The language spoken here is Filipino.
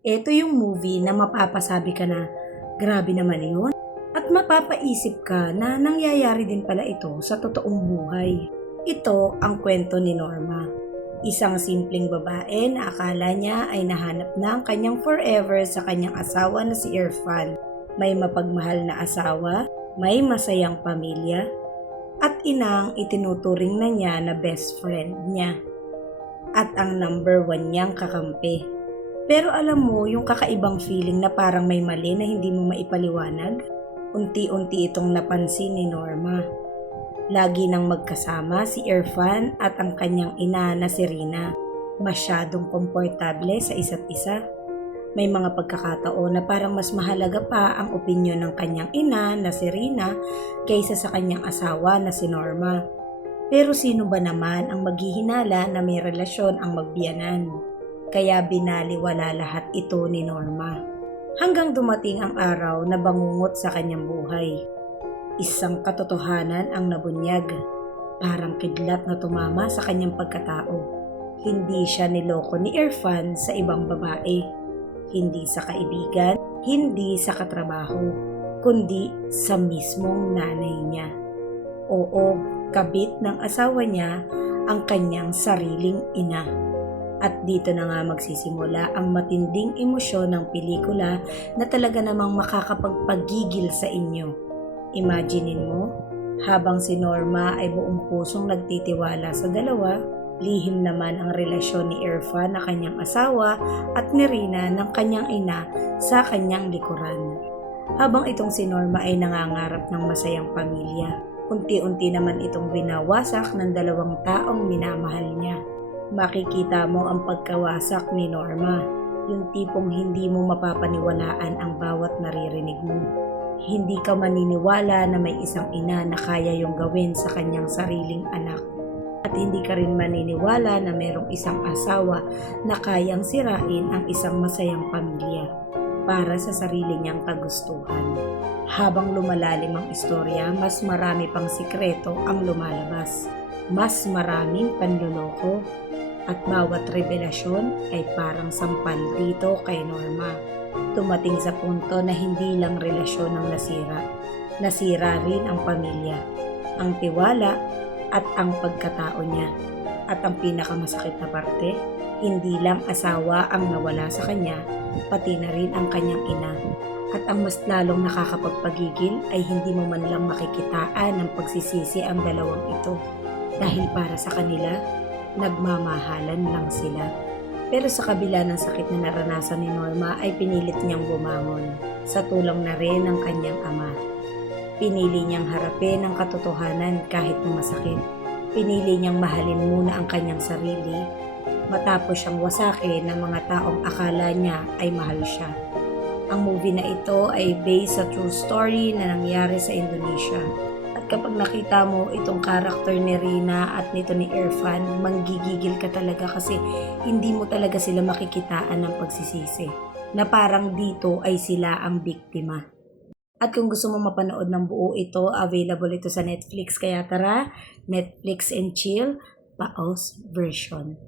Ito yung movie na mapapasabi ka na, grabe naman yun. At mapapaisip ka na nangyayari din pala ito sa totoong buhay. Ito ang kwento ni Norma. Isang simpleng babae na akala niya ay nahanap na ang kanyang forever sa kanyang asawa na si Irfan. May mapagmahal na asawa, may masayang pamilya, at inang itinuturing na niya na best friend niya. At ang number one niyang kakampi. Pero alam mo yung kakaibang feeling na parang may mali na hindi mo maipaliwanag? Unti-unti itong napansin ni Norma. Lagi nang magkasama si Irfan at ang kanyang ina na si Rina. Masyadong komportable sa isa't isa. May mga pagkakataon na parang mas mahalaga pa ang opinyon ng kanyang ina na si Rina kaysa sa kanyang asawa na si Norma. Pero sino ba naman ang maghihinala na may relasyon ang magbiyanan? Kaya binaliwala lahat ito ni Norma. Hanggang dumating ang araw na bangungot sa kanyang buhay. Isang katotohanan ang nabunyag. Parang kidlat na tumama sa kanyang pagkatao. Hindi siya niloko ni Irfan sa ibang babae. Hindi sa kaibigan, hindi sa katrabaho, kundi sa mismong nanay niya. Oo, kabit ng asawa niya ang kanyang sariling ina. At dito na nga magsisimula ang matinding emosyon ng pelikula na talaga namang makakapagpagigil sa inyo. Imaginin mo, habang si Norma ay buong pusong nagtitiwala sa dalawa, lihim naman ang relasyon ni Irfan na kanyang asawa at ni Rina ng kanyang ina sa kanyang likuran. Habang itong si Norma ay nangangarap ng masayang pamilya, unti-unti naman itong binawasak ng dalawang taong minamahal niya. Makikita mo ang pagkawasak ni Norma, yung tipong hindi mo mapapaniwalaan ang bawat naririnig mo. Hindi ka maniniwala na may isang ina na kaya yung gawin sa kanyang sariling anak. At hindi ka rin maniniwala na mayroong isang asawa na kayang sirain ang isang masayang pamilya para sa sarili niyang kagustuhan. Habang lumalalim ang istorya, mas marami pang sikreto ang lumalabas. Mas maraming panluloko at bawat revelasyon ay parang sampal dito kay Norma. Tumating sa punto na hindi lang relasyon ang nasira. Nasira rin ang pamilya, ang tiwala at ang pagkatao niya. At ang pinakamasakit na parte, hindi lang asawa ang nawala sa kanya, pati na rin ang kanyang ina. At ang mas lalong nakakapagpagigil ay hindi mo man lang makikitaan ng pagsisisi ang dalawang ito. Dahil para sa kanila, nagmamahalan lang sila. Pero sa kabila ng sakit na naranasan ni Norma ay pinilit niyang bumangon sa tulong na rin ng kanyang ama. Pinili niyang harapin ang katotohanan kahit na masakit. Pinili niyang mahalin muna ang kanyang sarili matapos siyang wasakin ng mga taong akala niya ay mahal siya. Ang movie na ito ay based sa true story na nangyari sa Indonesia. At kapag nakita mo itong karakter ni Rina at nito ni Irfan, manggigigil ka talaga kasi hindi mo talaga sila makikitaan ng pagsisisi. Na parang dito ay sila ang biktima. At kung gusto mo mapanood ng buo ito, available ito sa Netflix. Kaya tara, Netflix and chill, paos version.